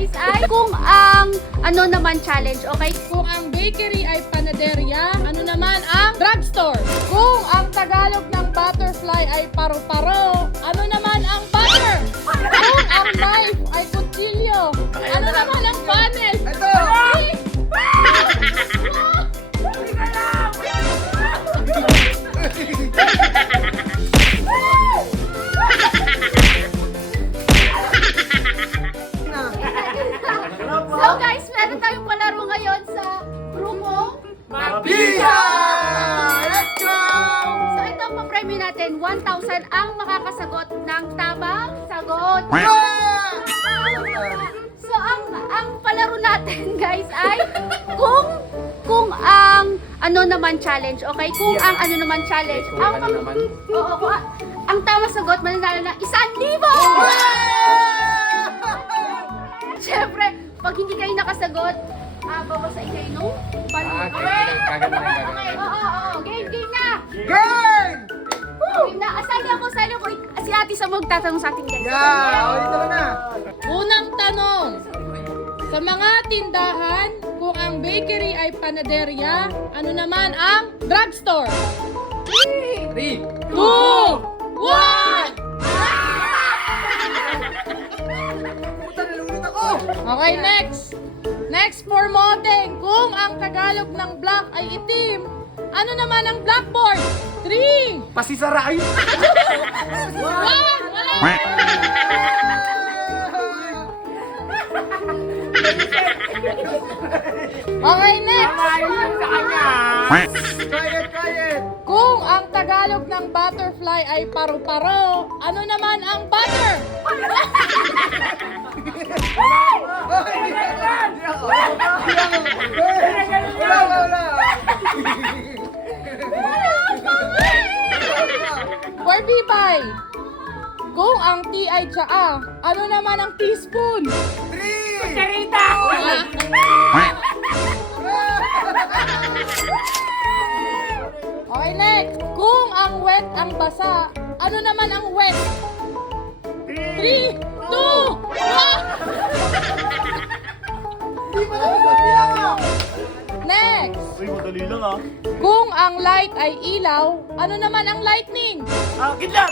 guys ay kung ang ano naman challenge, okay? Kung ang bakery ay panaderya, ano naman ang drugstore? Kung ang Tagalog ng butterfly ay paru-paro, ano naman ang butter? Kung ang knife ay kutsilyo, ano naman ang funnel? Ito! So guys, meron tayong palaro ngayon sa grupo. Pia! Let's go! So ito ang papremyo natin, 1,000 ang makakasagot ng tamang sagot. So ang palaro natin guys ay kung ang ano naman challenge, okay? Kung ang ano naman challenge, ang oo, ang tamang sagot mananalo ng 1,000. Siyempre, pag hindi kayo nakasagot, babasain kayo nung balon. Okay? Oo. Game na! Game! Game na. Sali ako. Si Ate Sa magtatanong sa atin guys. Yeah! Ulit naman na! Unang tanong, sa mga tindahan, kung ang bakery ay panaderya, ano naman ang drugstore? 3! 2, 1! Puta, nalunod ako! Okay, next. Next for modeng. Kung ang Tagalog ng black ay itim, ano naman ang blackboard? 3, Pasisaray! 1, wala! Okay, next. Quiet! Kung ang Tagalog ng butterfly ay paru-paro, ano naman ang butter? Wala! For Bibay, kung ang tea ay tsaa, ano naman ang teaspoon? 3! Okay, next. Kung ang wet ang basa, ano naman ang wet? 3, 2, 1! Di pa naman Next. Uy, madali lang ah. Kung ang light ay ilaw, ano naman ang lightning? Ah, kidlat!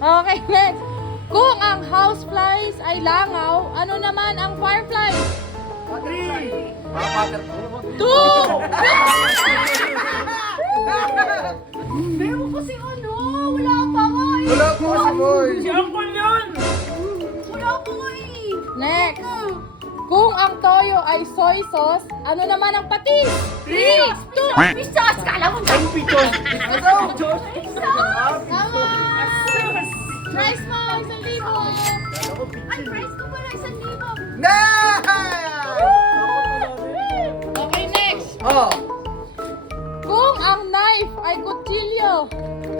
Okay, next. Kung ang houseflies ay langaw, ano naman ang firefly? 2! Meron kasi ano, wala pa nga eh. Wala po si Boy! Wala pa nga eh. Next. Kung ang toyo ay soy sauce, ano naman ang patis? 3, 2, Fish sauce, kala mo na. Fish sauce. Tama! Price mo, 1,000. Ay, price ko pala 1,000. Na! Okay, next. Oh! Kung ang knife ay kutsilyo,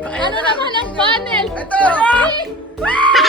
ano naman ang funnel? Ito! 3,